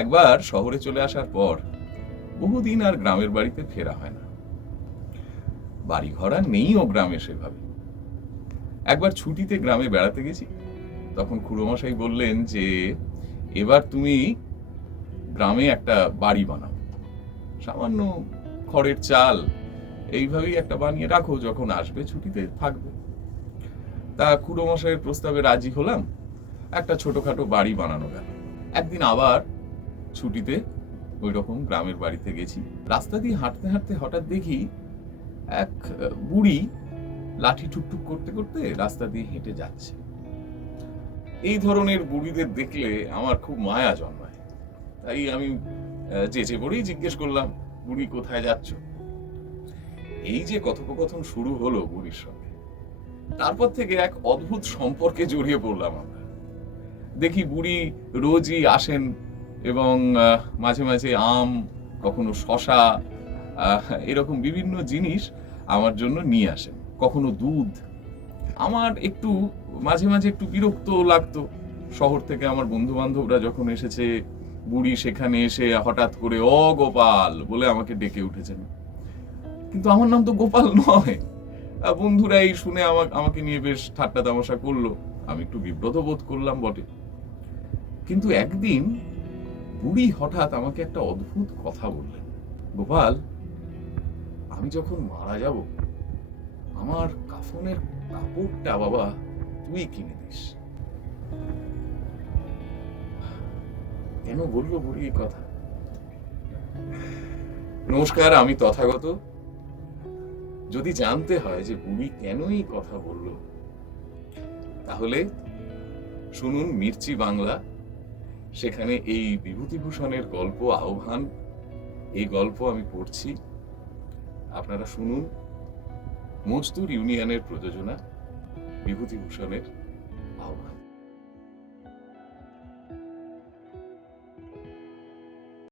একবার শহরে চলে আসার পর বহুদিন আর গ্রামের বাড়িতে ফেরা হয় না। বাড়িঘর আর নেই ও গ্রামে সেভাবে। একবার ছুটিতে গ্রামে বেড়াতে গেছি, তখন খুড়োমশাই বললেন যে এবার তুমি গ্রামে একটা বাড়ি বানাও, সামান্য খড়ের চাল এইভাবেই একটা বানিয়ে রাখো, যখন আসবে ছুটিতে থাকবে। তা খুড়োমশাইয়ের প্রস্তাবে রাজি হলাম, একটা ছোটখাটো বাড়ি বানানো গেল। একদিন আবার ছুটিতে ওই রকম গ্রামের বাড়িতে গেছি। রাস্তা দিয়ে হাঁটতে হাঁটতে হঠাৎ দেখি এক বুড়ি লাঠি ঠুকঠুক করতে করতে রাস্তা দিয়ে হেঁটে যাচ্ছে। এই ধরনের বুড়িদের দেখলে আমার খুব মায়া জন্মায়। তাই আমি চেঁচে পড়েই জিজ্ঞেস করলাম, বুড়ি কোথায় যাচ্ছ? এই যে কথোপকথন শুরু হলো বুড়ির সঙ্গে, তারপর থেকে এক অদ্ভুত সম্পর্কে জড়িয়ে পড়লাম আমরা। দেখি বুড়ি রোজই আসেন এবং মাঝে মাঝে আম, কখনো শশা, এরকম বিভিন্ন জিনিস আমার জন্য নিয়ে আসেন, কখনো দুধ। আমার একটু মাঝে মাঝে একটু বিরক্ত লাগতো। শহর থেকে আমার বন্ধু বান্ধবরা যখন এসেছে, বুড়ি সেখানে এসে হঠাৎ করে ও গোপাল বলে আমাকে ডেকে উঠেছেন, কিন্তু আমার নাম তো গোপাল নয়। বন্ধুরা এই শুনে আমাকে নিয়ে বেশ ঠাট্টা তামাশা করলো। আমি একটু বিব্রত বোধ করলাম বটে। কিন্তু একদিন বুড়ি হঠাৎ আমাকে একটা অদ্ভুত কথা বললেন, গোপাল, আমি যখন মারা যাব, আমার কাফনের কাপড়টা বাবা তুই কিনে দিস। কেন বললো বুড়ি এই কথা? নমস্কার, আমি তথাগত। যদি জানতে হয় যে বুড়ি কেন এই কথা বলল, তাহলে শুনুন মির্চি বাংলা। সেখানে এই বিভূতিভূষণের গল্প আহ্বান, এই গল্প আমি পড়ছি, আপনারা শুনুন। মজদুর ইউনিয়নের প্রযোজনা, বিভূতিভূষণের আহ্বান।